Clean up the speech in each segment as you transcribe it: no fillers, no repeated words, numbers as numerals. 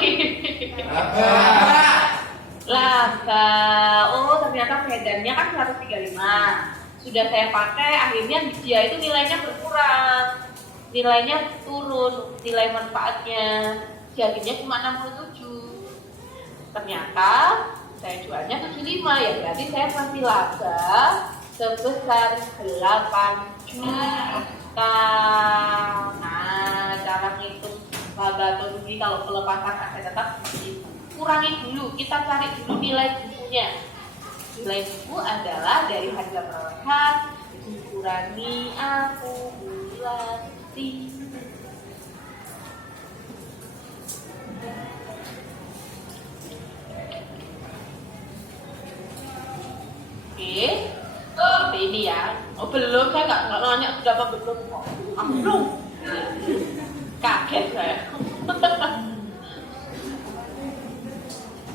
lagi. Laba. Oh, ternyata medannya kan 135. Sudah saya pakai, akhirnya dia itu nilainya berkurang. Nilainya turun, nilai manfaatnya. Jadinya cuma 67. Ternyata saya jualnya 75, ya berarti saya masih laba sebesar 8 juta. Nah, cara ngitung laba atau rugi kalau pelepasan aset tetap kurangi dulu, kita cari dulu nilai bukunya. Nilai buku adalah dari harga perolehan dikurangi akumulasi. Oke, seperti ini ya. Oh belum, saya nggak nanya sudah apa belum kok. Belum. Kaget saya.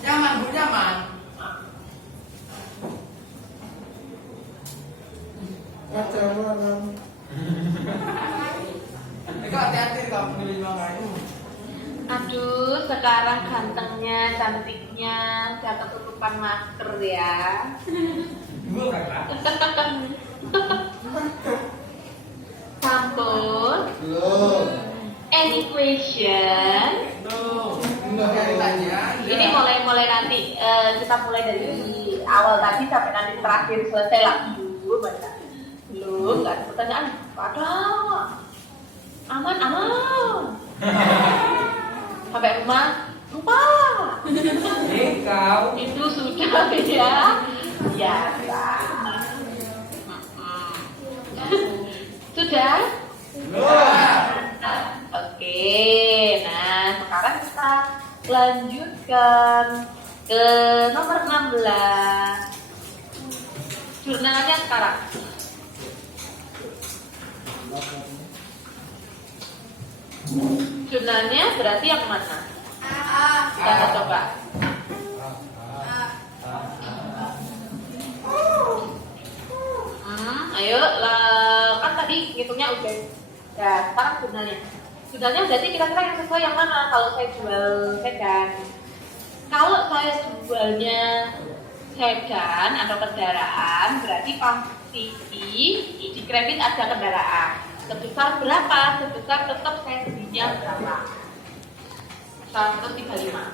Nyaman, Bu, nyaman. Kacamaran. Kok hati-hati kalau milih makanya. Aduh, sekarang gantengnya, cantiknya, saya ketutupan masker ya. Bu, kakak. Sampul. Belum. Any question? Tuh, enggak ada ditanya. Ini mulai nanti kita mulai dari awal tadi sampai nanti terakhir selesai lagi dulu baca. Belum, nggak ada pertanyaan. Ada. Aman. Sampai rumah lupa. Kau. Itu sudah ya. Biasa. Sudah? Oke, nah sekarang kita lanjutkan ke nomor 16. Jurnalnya sekarang. Jurnalnya berarti yang mana? Kita coba. Ayo, kan tadi ngitungnya udah. Ya, sekarang jurnalnya. Jurnalnya berarti kira-kira yang sesuai yang mana? Kalau saya jual sedan. Kalau saya jualnya sedan atau kendaraan, berarti pasti di kredit ada kendaraan. Sebesar berapa? Sebesar tetap saya belinya berapa? 135.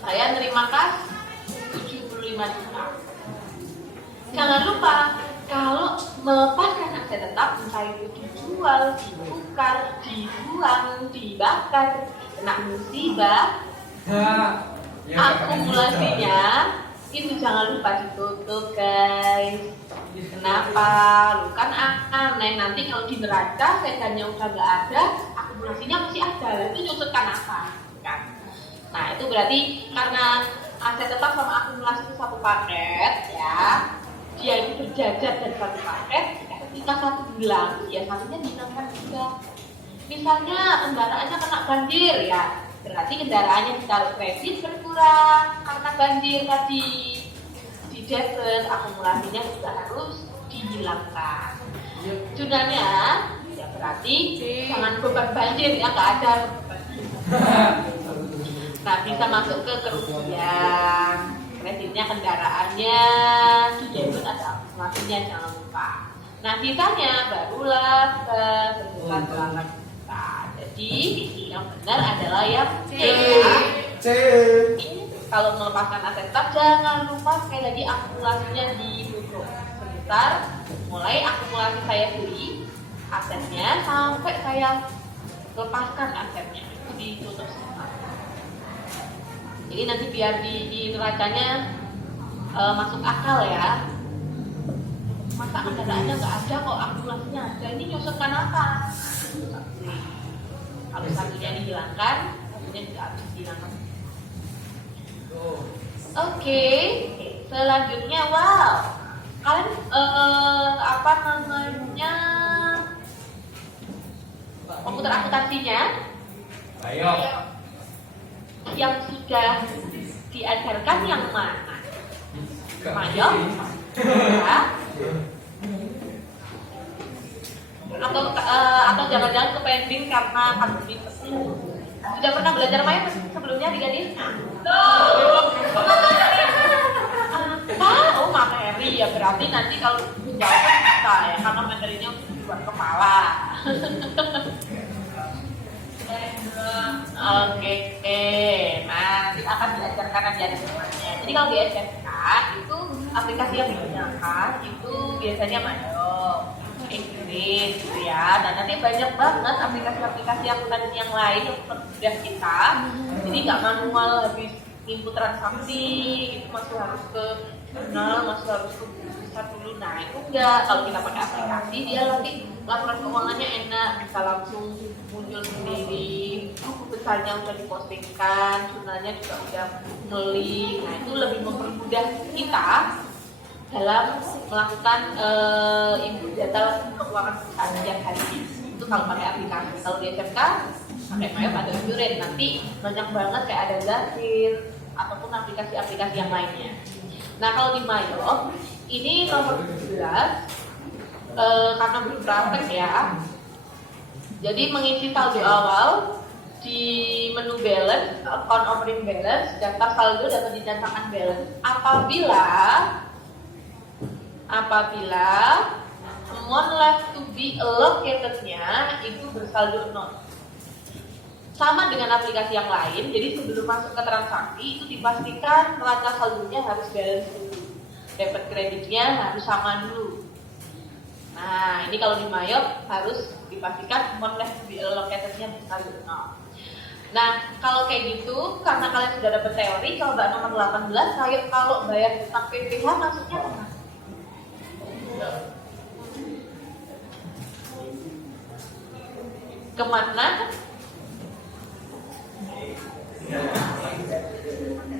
Saya nerima kas 75 juta. Jangan lupa, kalau melepaskan aset tetap, entah itu dijual, ditukar, dibuang, dibakar, kena musibah, akumulasinya itu jangan lupa ditutup, guys. Kenapa? Lu kan aneh, nanti kalau di neraca sedannya udah nggak ada, akumulasinya masih ada. Itu nyusutkan apa? Kan? Nah, itu berarti karena aset tetap sama akumulasi itu satu paket, ya. Dia itu berjajar dari satu paket. Ketika satu hilang, ya satunya dihilangkan juga. Misalnya kendaraannya kena banjir, ya berarti kendaraannya ditaruh kredit berkurang karena banjir tadi. Di debit, akumulasinya juga harus dihilangkan. Jurnalnya, ya berarti jangan beban banjir, ya nggak ada beban banjir. Nah, bisa masuk ke kerugian. Kreditnya kendaraannya, di debit ada akumulasinya, jangan lupa. Nah, sisanya barulah sebesar 8 juta. Jadi, yang benar adalah yang C. C. Kalau melepaskan aset tetap, jangan lupa sekali lagi akumulasinya ditutup. Sebesar mulai akumulasi saya beli asetnya sampai saya lepaskan asetnya, itu ditutup semua. Jadi nanti biar di neracanya masuk akal ya. Masa kendaraannya nggak ada kok akumulasinya ada, ini nyusutkan apa? Kalau satunya dihilangkan, satunya juga harus dihilangkan. Oke, selanjutnya wow, kalian apa namanya komputer akuntansinya? Ayo. Yang sudah diajarkan yang mana? Ayo, ya. Atau jangan-jangan ke pending karena pandemi tersebut. Sudah pernah belajar main sebelumnya di Gadis? Oh materi ya, berarti nanti kalau jawabnya bisa ya, karena materinya buat kepala. Oke, nah kita akan diajarkan aja semuanya. Jadi kalau di SMK itu aplikasi yang digunakan itu biasanya Mado, Inggris gitu ya. Dan nanti banyak banget aplikasi-aplikasi akuntansi yang lain yang mempermudah kita. Jadi nggak manual habis input transaksi itu masih harus ke jurnal, masih harus ke pusat dulu. Nah itu enggak, kalau kita pakai aplikasi dia nanti laporan keuangannya enak, bisa langsung muncul sendiri, buku besarnya udah dipostingkan, jurnalnya juga udah ngelik. Nah itu lebih mempermudah kita dalam melakukan input data keuangan perusahaan setiap harinya. Itu kalau pakai aplikasi. Kalau di SMK pakai Mayop atau Endurance, nanti banyak banget kayak ada Zafir ataupun aplikasi-aplikasi yang lainnya. Nah kalau di Mayop ini nomor 17 karena belum praktek ya. Jadi mengisi saldo awal di menu balance, account opening balance, daftar saldo dapat dicatatkan balance. Apabila amount left to be allocated-nya itu bersaldo 0. Sama dengan aplikasi yang lain, jadi sebelum masuk ke transaksi itu dipastikan neraca saldonya harus balance dulu, debit kreditnya harus sama dulu. Nah ini kalau di Mayop harus dipastikan amount left to be allocated-nya bersaldo 0. Nah kalau kayak gitu, karena kalian sudah dapat teori, coba nomor 18, kalau bayar utang PPh masuknya kemana? Kemana?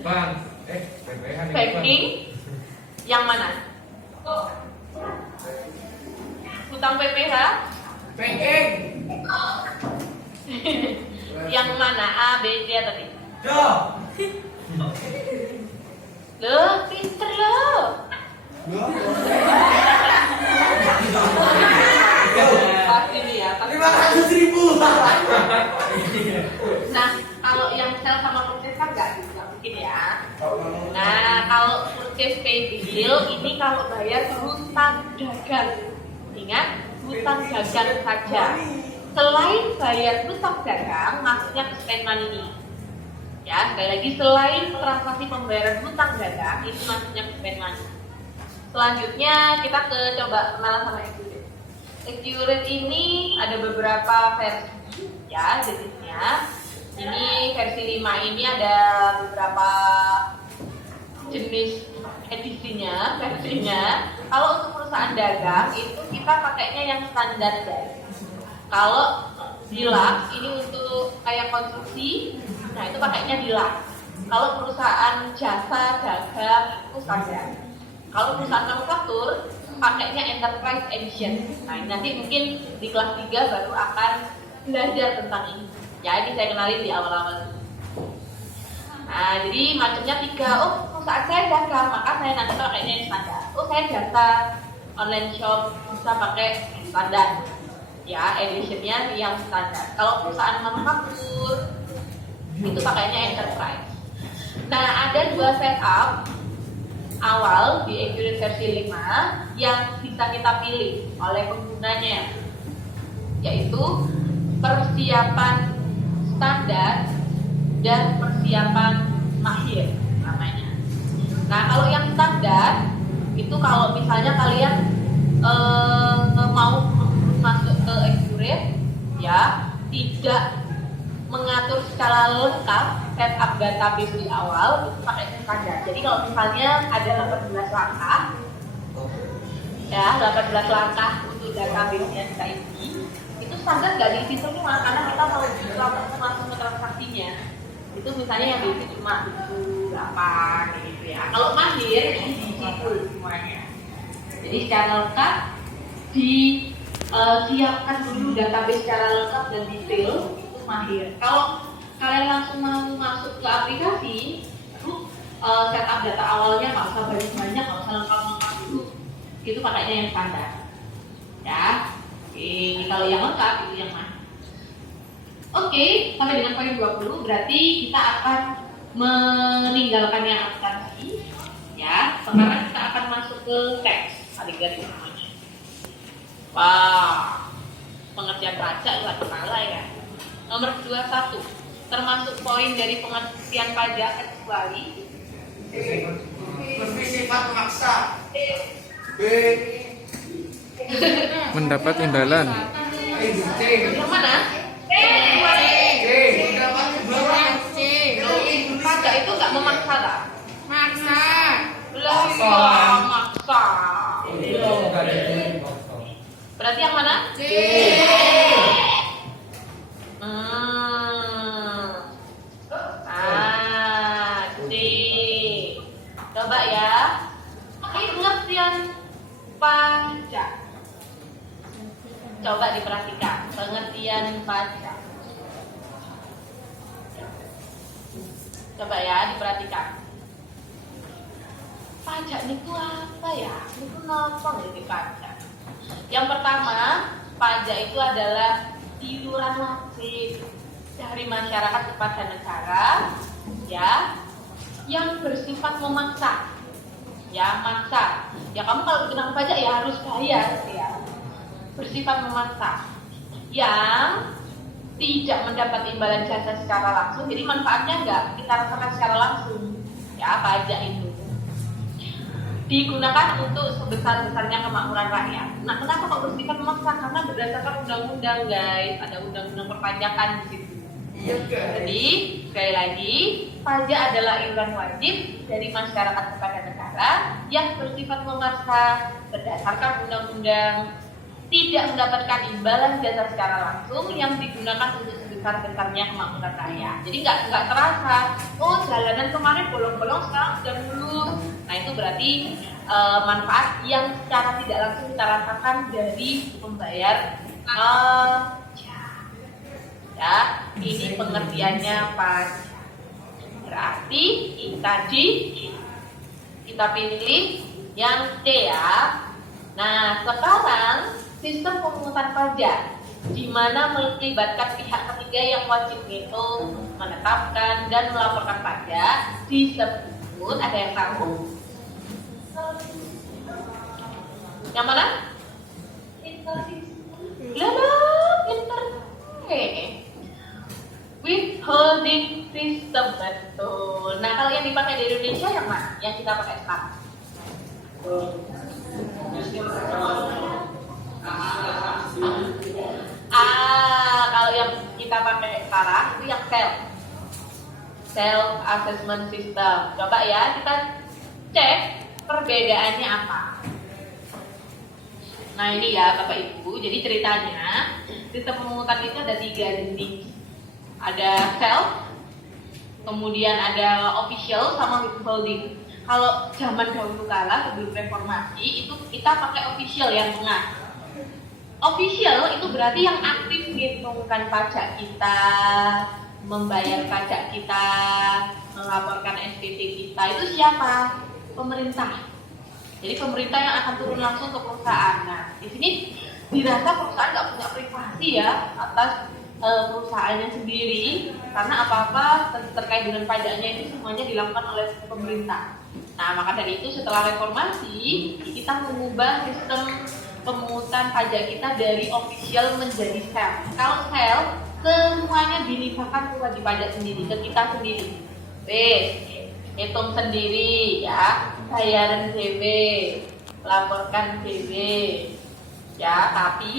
Bang, PPH nih. Packing yang mana? Utang PPh? Packing. Yang mana? A, B, C atau D? Do. Loh, pinter loh. Pasti nih ya. Pasti. 500.000. Nah, kalau yang sel sama purchase kan nggak mungkin ya. Nah, kalau purchase pay bill ini kalau bayar hutang dagang. Ingat, hutang dagang saja. Selain bayar hutang dagang, masuknya ke spend money ini. Ya, sekali lagi selain transaksi pembayaran hutang dagang, itu masuknya ke spend money. Selanjutnya kita coba kenalan sama Accurate. Accurate ini ada beberapa versi ya jenisnya. Ini versi 5 ini ada beberapa jenis edisinya, versinya. Kalau untuk perusahaan dagang itu kita pakainya yang standar guys. Kalau Deluxe ini untuk kayak konstruksi, nah itu pakainya Deluxe. Kalau perusahaan jasa dagang itu standar. Kalau perusahaan manufaktur pakainya Enterprise Edition. Nah nanti mungkin di kelas 3 baru akan belajar tentang ini. Ya ini saya kenalin di awal-awal. Nah jadi macamnya 3. Oh perusahaan saya dagang, maka saya nanti pakainya yang standar. Oh saya jasa online shop, bisa pakai standar. Ya editionnya yang standar. Kalau perusahaan manufaktur itu pakainya Enterprise. Nah ada 2 setup awal di Accurate versi 5 yang bisa kita pilih oleh penggunanya, yaitu persiapan standar dan persiapan mahir namanya. Nah kalau yang standar itu kalau misalnya kalian mau masuk ke Accurate ya, tidak mengatur secara lengkap setup database di awal, itu pakai standar. Jadi kalau misalnya ada 18 langkah ya, 18 langkah untuk database-nya kita isi, itu standar nggak diisi semua karena kita mau langsung ke transaksinya. Itu misalnya yang diisi cuma buku berapa gitu ya. Kalau mahir ini diisi full semuanya. Jadi secara lengkap disiapkan dulu database secara lengkap dan detail, itu mahir. Kalau kalian langsung mau masuk ke aplikasi, itu setup data awalnya nggak usah banyak-banyak, nggak usah lengkap-lengkap dulu. Itu pakainya yang standar. Ya, oke. Kalau yang lengkap itu yang mana? Oke, sampai dengan poin 20 berarti kita akan meninggalkan yang abstraksi. Ya, sekarang kita akan masuk ke teks adegan semuanya. Wah, pengertian pajak luar kepala ya. Nomor 21, termasuk poin dari pengertian pajak kecuali Bersifat memaksa. B. Mendapat imbalan. C. yang mana? C. Mendapat imbalan. Pajak itu nggak memaksa lah. Maksa. Belum Maksa. maksa. Belum, nggak ada yang maksa. Berarti yang mana? C. C. Coba ya. Pengertian pajak. Coba diperhatikan pengertian pajak. Coba ya diperhatikan. Pajak itu apa ya? Itu nopong jadi pajak. Yang pertama, pajak itu adalah iuran wajib dari masyarakat kepada negara, ya, yang bersifat memaksa, ya, maksa. Ya kamu kalau dikenakan pajak ya harus bayar, ya. Bersifat memaksa, yang tidak mendapat imbalan jasa secara langsung, jadi manfaatnya enggak kita rasakan secara langsung, ya, pajak itu digunakan untuk sebesar-besarnya kemakmuran rakyat. Nah, kenapa kok bersifat memaksa? Karena berdasarkan undang-undang, guys. Ada undang-undang perpajakan di situ. Iya, guys. Jadi, sekali lagi, pajak adalah iuran wajib dari masyarakat kepada negara yang bersifat memaksa berdasarkan undang-undang, tidak mendapatkan imbalan jasa secara langsung yang digunakan untuk sebesar-besarnya kemakmuran rakyat. Jadi nggak terasa, oh jalanan kemarin bolong-bolong sekarang sudah mulus. Nah itu berarti manfaat yang secara tidak langsung kita rasakan dari membayar pajak. Ya, ini pengertiannya pajak. Berarti kita pilih yang C ya. Nah sekarang sistem pemungutan pajak di mana melibatkan pihak ketiga yang wajib menghitung, menetapkan dan melaporkan pajak disebut, ada yang tahu? Yang mana? Pinter. Withholding system, betul. Nah kalau yang dipakai di Indonesia yang mana? Yang kita pakai sekarang? Kalau yang kita pakai sekarang itu yang self assessment system. Coba ya kita cek perbedaannya apa. Nah ini ya Bapak Ibu, jadi ceritanya sistem pemungutan itu ada 3 jenis. Ada self, kemudian ada official sama withholding. Kalau zaman dahulu kala sebelum reformasi itu kita pakai official yang tengah. Official itu berarti yang aktif menghitungkan pajak kita, membayar pajak kita, melaporkan SPT kita. Itu siapa? Pemerintah. Jadi pemerintah yang akan turun langsung ke perusahaan. Nah, di sini dirasa perusahaan nggak punya privasi ya atas perusahaannya sendiri, karena apa-apa terkait dengan pajaknya itu semuanya dilakukan oleh pemerintah. Nah, maka dari itu setelah reformasi kita mengubah sistem pemungutan pajak kita dari official menjadi self. Kalau self, semuanya dilimpahkan ke wajib pajak sendiri, ke kita sendiri. Hitung sendiri ya, bayaran DB, laporkan DB. Ya, tapi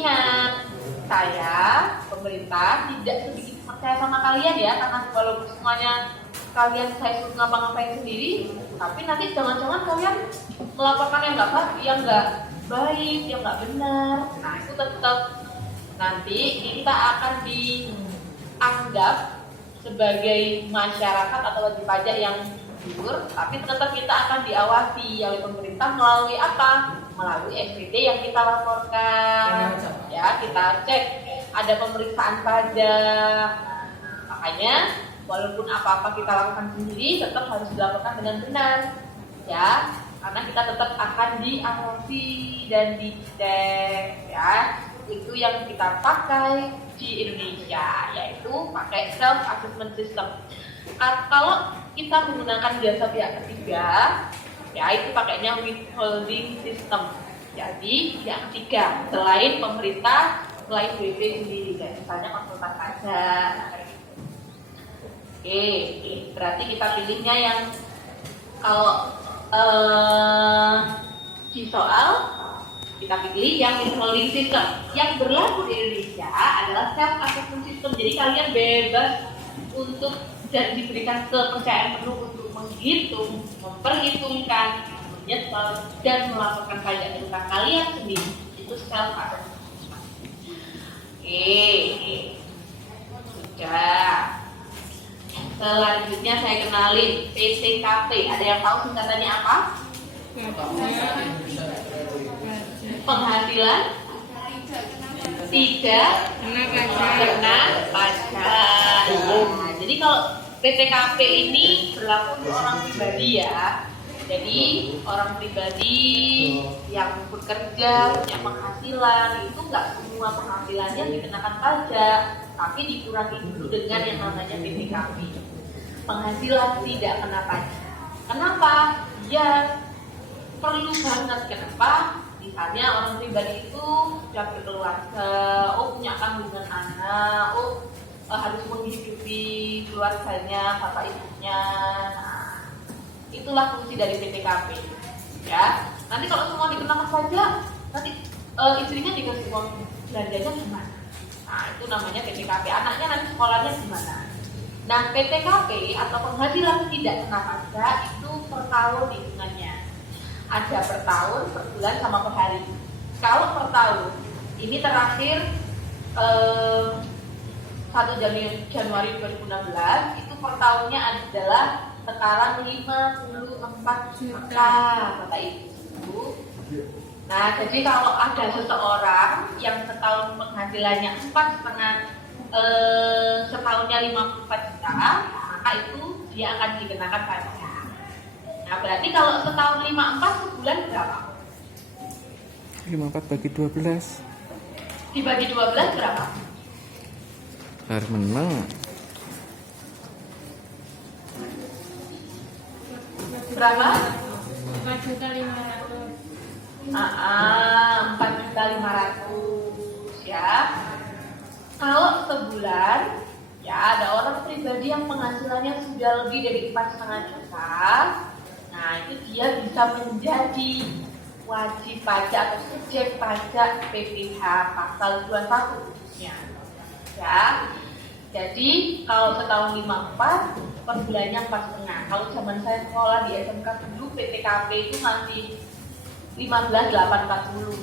ingat, saya pemerintah tidak sedikit percaya sama kalian ya, karena walaupun semuanya kalian saya suruh ngapa-ngapain sendiri, tapi nanti jangan-jangan kalian melaporkan yang nggak baik, yang nggak benar. Nah itu tetap nanti kita akan dianggap sebagai masyarakat atau wajib pajak yang jujur, tapi tetap kita akan diawasi oleh pemerintah melalui apa? Melalui SPT yang kita laporkan. Ya, kita cek ada pemeriksaan pajak. Makanya walaupun apa-apa kita lakukan sendiri, tetap harus dilakukan dengan benar. Ya, karena kita tetap akan diawasi dan dicek. Ya, itu yang kita pakai di Indonesia, yaitu pakai self assessment system. Kalau kita menggunakan jasa pihak ketiga, ya itu pakainya withholding system. Jadi yang ketiga selain pemerintah, selain BP sendiri, kayak misalnya konsultan pajak. Nah, kayak gitu. Oke, berarti kita pilihnya yang kalau di soal kita pilih yang withholding system. Yang berlaku di Indonesia adalah self assessment system. Jadi kalian bebas untuk dan diberikan kepercayaan penuh untuk menghitung, memperhitungkan, menyesal dan melaporkan pajak utang kalian sendiri. Itu self assessment system. Oke, sudah. Selanjutnya saya kenalin PTKP. Ada yang tahu singkatannya apa? Penghasilan tidak kena pajak. Nah, jadi kalau PTKP ini berlaku untuk orang pribadi ya. Jadi orang pribadi yang bekerja punya penghasilan itu nggak semua penghasilannya dikenakan pajak, tapi dikurangi dulu dengan yang namanya PTKP. Penghasilan tidak kena pajak. Kenapa? Ya perlu banget. Kenapa? Misalnya orang pribadi itu sudah berkeluarga, punya tanggungan anak, harus menghidupi keluarganya, bapak ibunya. Nah, itulah fungsi dari PTKP. Ya, nanti kalau semua dikenakan pajak, nanti istrinya dikasih uang belanjanya gimana? Nah, itu namanya PTKP. Anaknya nanti sekolahnya gimana? Nah, PTKP atau penghasilan tidak kena pajak itu per tahun hitungannya. Ada per tahun, per bulan, sama per hari. Kalau per tahun, ini terakhir 1 Januari 2016, itu per tahunnya adalah sekarang 54 juta Bapak Ibu. Nah, jadi kalau ada seseorang yang setahun penghasilannya 4,5 setahunnya 54 juta, maka itu dia akan dikenakan pajak. Nah, berarti kalau setahun 54 sebulan berapa? 54 bagi 12 Dibagi 12 berapa? harus menang. Berapa? 4.500.000. 4.500.000 ya. Kalau sebulan ya ada orang pribadi yang penghasilannya sudah lebih dari 4,5 juta. Nah, itu dia bisa menjadi wajib pajak atau subjek pajak PPh pasal 21 khususnya. Ya. Jadi kalau setahun 54 per bulannya 4,5. Kalau zaman saya sekolah di SMK dulu PTKP itu masih 15.840.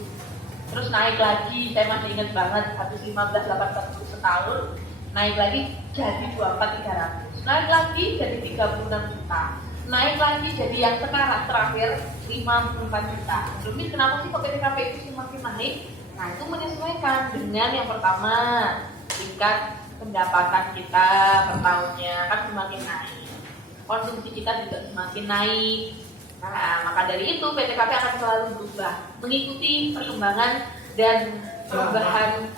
Terus naik lagi, saya masih ingat banget, habis 15.840 setahun, naik lagi jadi 24.300. Naik lagi jadi 36 juta. Naik lagi jadi yang sekarang terakhir 54 juta. Jadi kenapa sih kok PTKP itu semakin naik? Nah, itu menyesuaikan dengan yang pertama, tingkat pendapatan kita per tahunnya kan semakin naik. Konsumsi kita juga semakin naik. Nah, maka dari itu PTKP akan selalu berubah, mengikuti perkembangan dan perubahan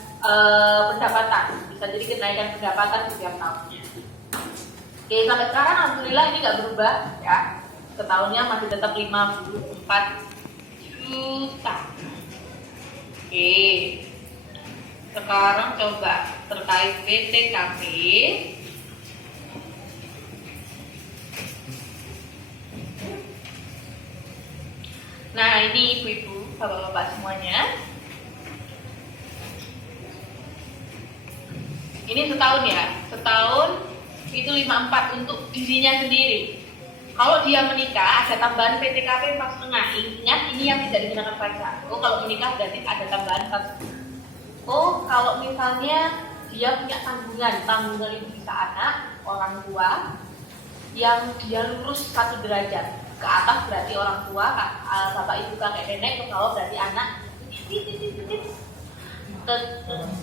pendapatan. Bisa jadi kenaikan pendapatan setiap tahunnya. Oke, sampai sekarang alhamdulillah ini nggak berubah ya. Setahunnya masih tetap 54 juta. Oke. Sekarang coba terkait PTKP. Nah, ini ibu-ibu, bapak-bapak semuanya. Ini setahun ya, setahun itu 54 untuk dirinya sendiri. Kalau dia menikah ada tambahan PTKP 4,5. Ingat ini yang tidak dikenakan pajak. Kalau menikah berarti ada tambahan 4,5. Kalau misalnya dia punya tanggungan itu bisa anak, orang tua yang dia lurus 1 derajat ke atas berarti orang tua, bapak ibu kakek nenek, ke bawah berarti anak, ke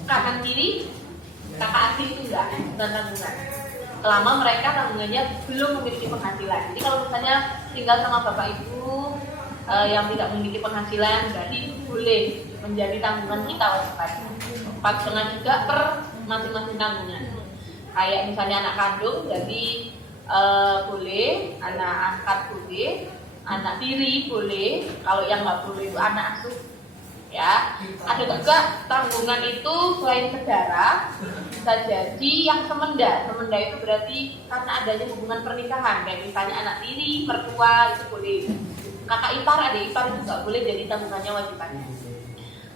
kanan kiri kakak adik itu enggak tanggungan. Selama mereka tanggungannya belum memiliki penghasilan. Jadi kalau misalnya tinggal sama bapak ibu yang tidak memiliki penghasilan, berarti boleh menjadi tanggungan kita wajib pajak 4,5 juta per masing-masing tanggungan. Kayak misalnya anak kandung, jadi boleh, anak angkat boleh, anak tiri boleh, kalau yang nggak boleh itu anak asuh. Ya, ada juga tanggungan itu selain saudara bisa jadi yang semenda. Semenda itu berarti karena adanya hubungan pernikahan, kayak misalnya anak tiri, mertua itu boleh. Kakak ipar, adik ipar itu nggak boleh jadi tanggungannya wajib pajak.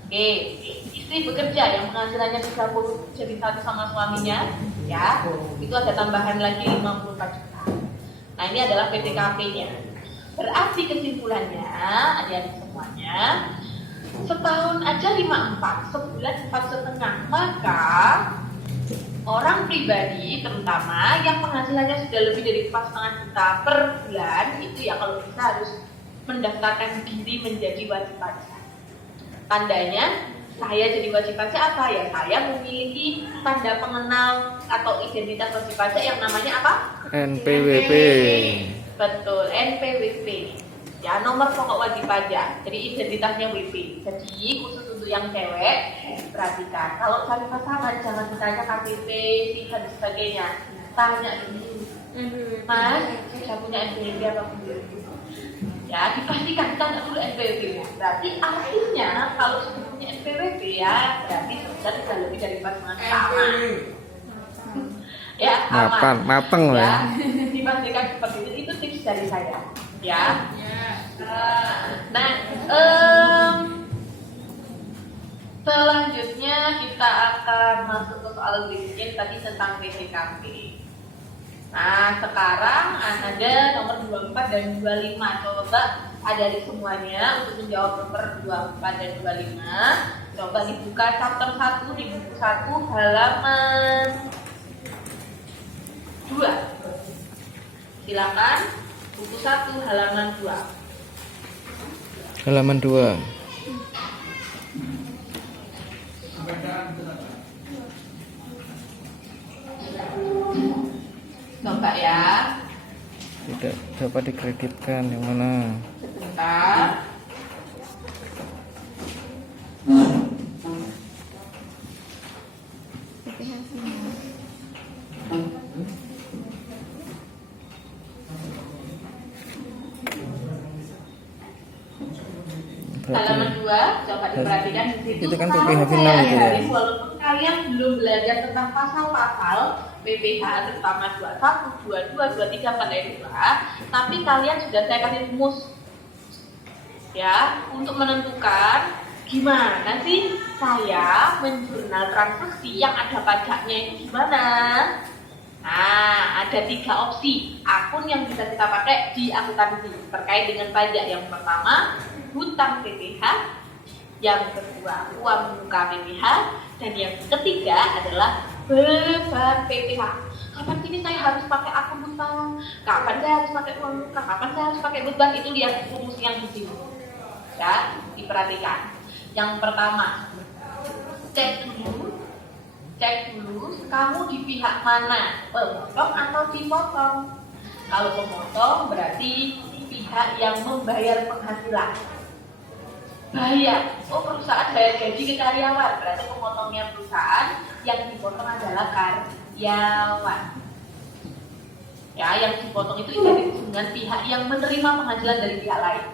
Oke, istri bekerja yang penghasilannya 30 jadi satu sama suaminya, ya, itu ada tambahan lagi 54 juta. Nah ini adalah PTKP-nya. Berarti kesimpulannya, adik-adik semuanya, setahun aja 54, sebulan 4,5. Maka orang pribadi terutama yang penghasilannya sudah lebih dari 4,5 juta per bulan itu ya kalau bisa harus mendaftarkan diri menjadi wajib pajak. Tandanya saya jadi wajib pajak apa ya? Saya memiliki tanda pengenal atau identitas wajib pajak yang namanya apa? NPWP. Betul, NPWP. Ya, nomor pokok wajib pajak. Jadi identitasnya WP. Jadi khusus untuk yang cewek, perhatikan. Kalau cari pasangan jangan ditanya KTP, SIM dan sebagainya. Tanya dulu. Mas, saya punya NPWP apa belum? Ya, dipastikan tanya dulu NPWP. Berarti artinya kalau sudah punya NPWP ya, berarti sudah lebih dari pasangan sama. Ya, aman. Mateng Ya, lah. dipastikan seperti itu tips dari saya. Ya. Nah, selanjutnya kita akan masuk ke soal berikutnya tadi tentang PTKP. Nah, sekarang ada nomor 24 dan 25. Coba adik semuanya untuk menjawab nomor 24 dan 25. Coba dibuka chapter 1 di buku 1 halaman 2. Silakan buku 1 halaman 2. Halaman 2. Coba ya. Tidak dapat dikreditkan yang mana? Sebentar. Halaman 2, coba diperhatikan di situ. Itu kan Kalau PPh final saya itu ya. adik, walaupun kalian belum belajar tentang pasal-pasal PPh terutama 21, 22, 23 pada 2, tapi kalian sudah saya kasih rumus ya untuk menentukan gimana sih saya menjurnal transaksi yang ada pajaknya itu gimana. Nah, ada 3 opsi akun yang bisa kita pakai di akuntansi terkait dengan pajak. Yang pertama, hutang PPh, yang kedua, uang muka PPh, dan yang ketiga adalah beban PPh. Kapan sini saya harus pakai akun hutang? Kapan saya harus pakai uang muka? Kapan saya harus pakai beban? Itu lihat rumus yang di sini. Ya, diperhatikan. Yang pertama, cek dulu kamu di pihak mana, pemotong atau dipotong. Kalau pemotong berarti pihak yang membayar penghasilan. Bayar, perusahaan bayar gaji ke karyawan, berarti pemotongnya perusahaan, yang dipotong adalah karyawan. Ya, yang dipotong itu identik dengan pihak yang menerima penghasilan dari pihak lain.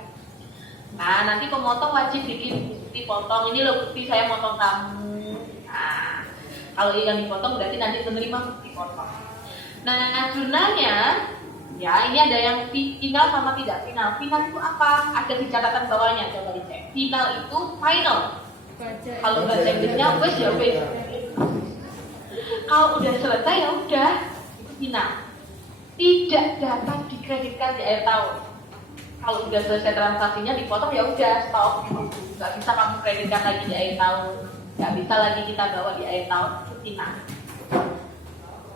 Nah, nanti pemotong wajib bikin bukti potong. Ini loh bukti saya potong kamu. Nah, kalau yang dipotong berarti nanti menerima bukti potong. Nah, jurnalnya, ya ini ada yang final sama tidak final. Final itu apa? Ada di catatan bawahnya, coba dicek. Final itu final. Kalau bahasa Inggrisnya wes ya wes. Kalau udah selesai ya udah, itu final. Tidak dapat dikreditkan di akhir tahun. Kalau udah selesai transaksinya dipotong ya udah stop. Gak bisa kamu kreditkan lagi di akhir tahun. Gak bisa lagi kita bawa di akhir tahun. Itu final.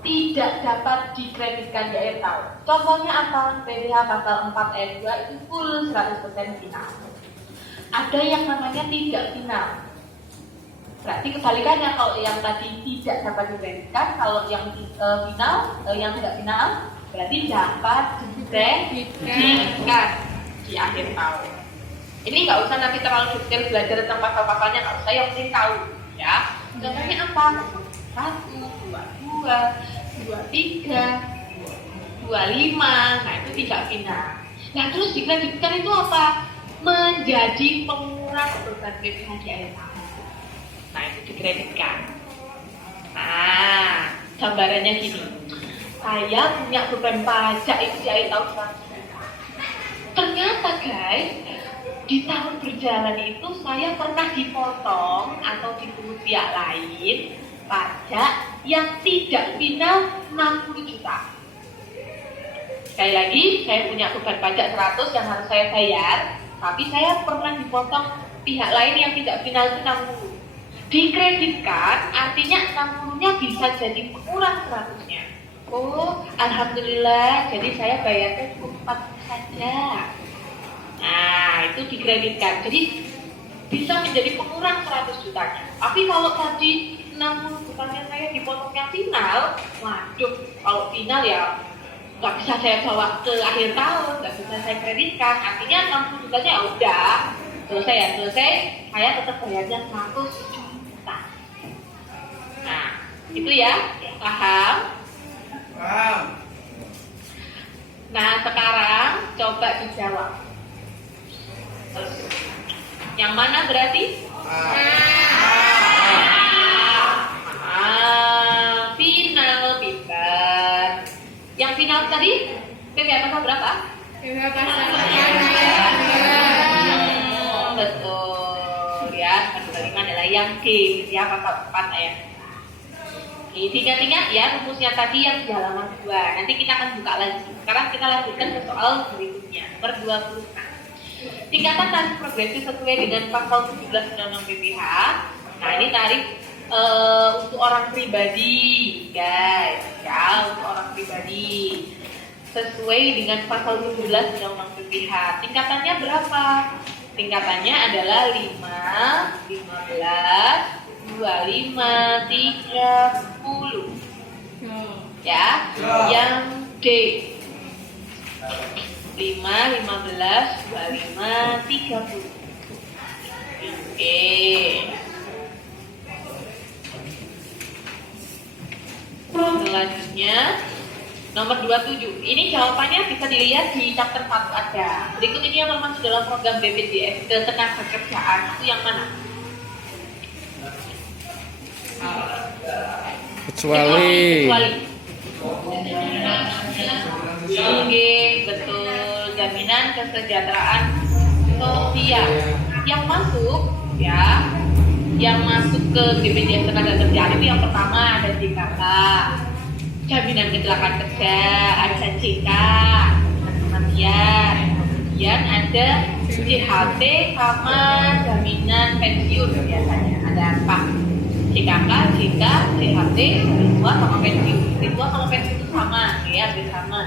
Tidak dapat dikreditkan di akhir tahun. Contohnya apa? PPh pasal 4 ayat 2 itu full 100% final. Ada yang namanya tidak final. Berarti kebalikannya, kalau yang tadi tidak dapat dikreditkan, kalau yang final, yang tidak final, berarti dapat dikreditkan di akhir tahun. Ini nggak usah nanti terlalu detail belajar tentang pasal-pasalnya, nggak usah, yang penting tahu, ya. Contohnya apa? 23, 25. Nah, itu tidak final. Nah, terus dikreditkan itu apa? Menjadi pengurang beban PPh di akhir tahun. Nah, itu dikreditkan. Nah, gambarannya gini. Saya punya beban pajak itu di akhir tahun 100 juta. Ternyata guys, di tahun berjalan itu saya pernah dipotong atau dipungut pihak lain pajak yang tidak final 60 juta. Sekali lagi, saya punya beban pajak 100 yang harus saya bayar, tapi saya pernah dipotong pihak lain yang tidak final itu 60. Dikreditkan, artinya 60-nya bisa jadi kurang 100-nya. Oh, alhamdulillah, jadi saya bayarnya cukup 40 saja. Nah, itu dikreditkan. Jadi bisa menjadi pengurang 100 jutanya. Tapi kalau tadi 60 jutanya saya dipotong yang final, waduh, kalau final ya nggak bisa saya bawa ke akhir tahun, nggak bisa saya kreditkan. Artinya 60 jutanya ya udah selesai, saya tetap bayarnya 100 juta. Nah, itu ya, paham? Paham. Nah, sekarang coba dijawab. Yang mana berarti? Final, pintar. Yang final tadi, PPh berapa? Betul ya, kelima adalah yang D, ya pasal 4 ya. Ingat ya rumusnya tadi yang di halaman 2. Nanti kita akan buka lagi. Sekarang kita lanjutkan ke soal berikutnya, nomor 26. Tingkatan tarif progresif sesuai dengan pasal 17 Undang-Undang PPh. Nah, ini tarif untuk orang pribadi, guys. Ya, untuk orang pribadi. Sesuai dengan pasal 17 Undang-Undang PPh. Tingkatannya berapa? Tingkatannya adalah 5, 15, 25, 30. Ya. Yang D 5, 15, 25, 30. Oke. Selanjutnya nomor 27. Ini jawabannya bisa dilihat di chapter 1 ada. Berikut ini yang termasuk dalam program BPJS Ketenagakerjaan. Itu yang mana? Kecuali. Oke, betul. Jaminan kesejahteraan sosial yang masuk ya, yang masuk ke BPJS Ketenagakerjaan itu yang pertama ada JKK, jaminan kecelakaan kerja, ada JK, kematian, kemudian ada JHT sama jaminan pensiun biasanya ada apa? JKK, JK, JHT, hari tua sama pensiun. Hari tua sama pensiun itu sama, ya, hampir sama.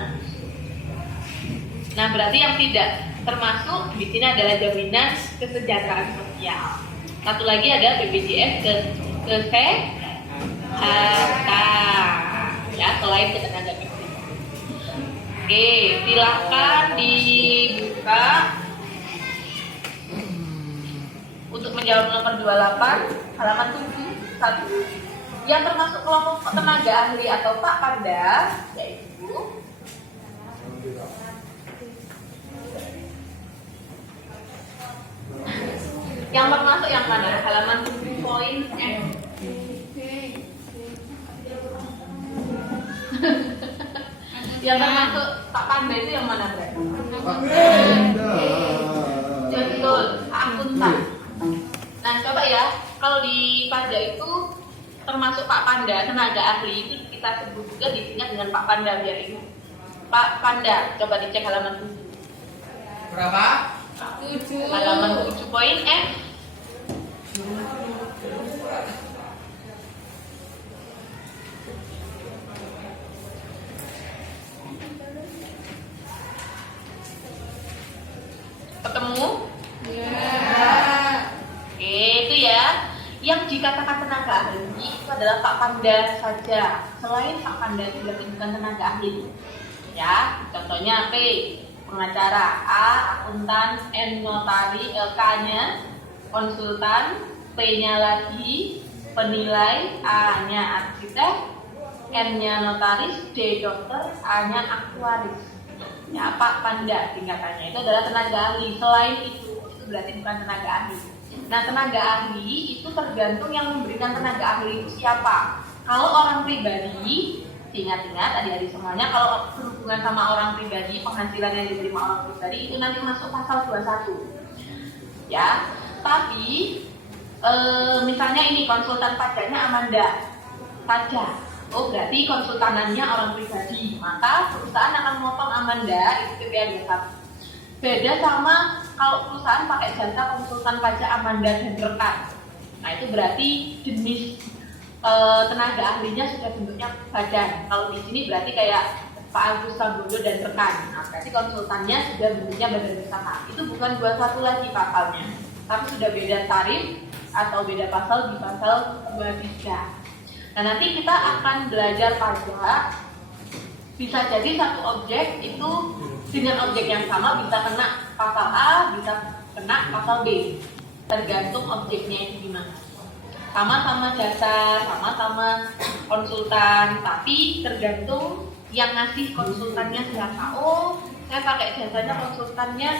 Nah, berarti yang tidak termasuk di sini adalah jaminan kesejahteraan sosial. Satu lagi ada BPJS Kesehatan, ya, selain ketenagakerjaan. Oke, silahkan dibuka untuk menjawab nomor 28, halaman 71. Yang termasuk kelompok tenaga ahli atau Pak Panda, yaitu yang termasuk yang mana? Halaman 7 poin F. Yang termasuk Pak Panda itu yang mana, Bre? Betul, akuntan. Nah, coba ya, kalau di pajak itu termasuk Pak Panda, tenaga ahli itu kita sebut juga disingkat dengan Pak Panda biar ini. Pak Panda, coba dicek halaman 7. Berapa? 7. Halaman 7 poin F. Ketemu? Oke, itu ya. Yang dikatakan tenaga ahli itu adalah Pak Panda saja. Selain Pak Panda itu berarti bukan tenaga ahli. Ya, contohnya P, pengacara, A, akuntan, N, notari, K-nya konsultan, P-nya lagi penilai, A-nya arsitek, N-nya notaris, D dokter, A-nya aktuaris. Ya, Pak Panda tingkatannya itu adalah tenaga ahli. Selain itu berarti bukan tenaga ahli. Nah, tenaga ahli itu tergantung yang memberikan tenaga ahli itu siapa. Kalau orang pribadi, ingat-ingat adik-adik semuanya, kalau berhubungan sama orang pribadi, penghasilan yang diterima orang pribadi itu nanti masuk pasal 21. Ya, tapi misalnya ini konsultan pajaknya Amanda pajak. Oh, berarti konsultanannya orang pribadi, maka perusahaan akan memotong Amanda itu PPh 21. Beda sama kalau perusahaan pakai jasa konsultan pajak Amanda dan rekan. Nah, itu berarti jenis tenaga ahlinya sudah bentuknya badan. Kalau di sini berarti kayak Pak Agus Sambodo dan rekan. Nah, berarti konsultannya sudah bentuknya badan usaha. Itu bukan 21 lagi pasalnya, tapi sudah beda tarif atau beda pasal di pasal 23. Nah, nanti kita akan belajar pajak. Bisa jadi satu objek itu dengan objek yang sama bisa kena pasal A, bisa kena pasal B. Tergantung objeknya itu gimana. Sama-sama jasa, sama-sama konsultan, tapi tergantung yang ngasih konsultannya siapa. Oh, saya pakai jasanya konsultannya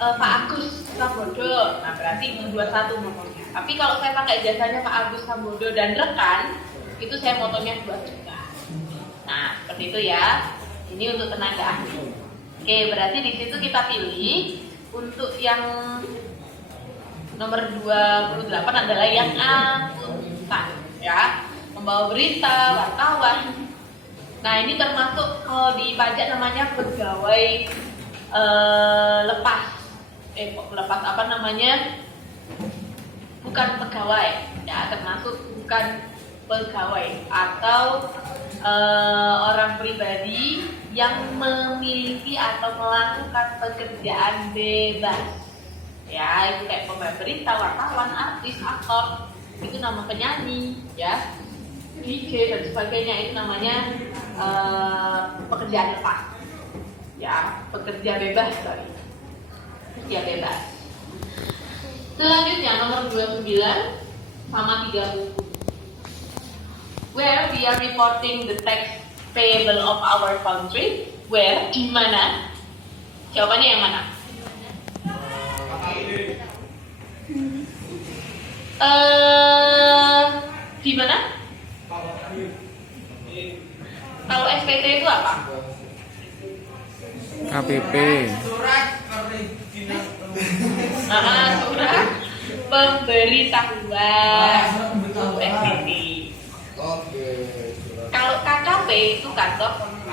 Pak Agus Sambodo. Nah, berarti itu 21 motornya. Tapi kalau saya pakai jasanya Pak Agus Sambodo dan rekan, itu saya motornya 2 juta. Nah, seperti itu ya. Ini untuk tenaga ahli. Oke, berarti di situ kita pilih untuk yang nomor 28 adalah yang akuntan, ya, membawa berita, wartawan. Nah, ini termasuk di pajak namanya pegawai lepas. Lepas apa namanya? Bukan pegawai, ya, termasuk bukan pegawai atau orang pribadi yang memiliki atau melakukan pekerjaan bebas. Ya, itu kayak pembawa berita, wartawan, artis, aktor, itu nama penyanyi, ya, DJ dan sebagainya, itu namanya pekerjaan lepas. Ya, pekerja bebas, sorry. Pekerja bebas. Selanjutnya nomor 29 sama 30. Where we are reporting the tax payable of our country. Where? Di mana? Jawabannya yang mana? Di mana? Kalau SPT itu apa? KPP. Surat perizinan. Surat pemberitahuan. SPT. Oke. Kalau KKP itu kantor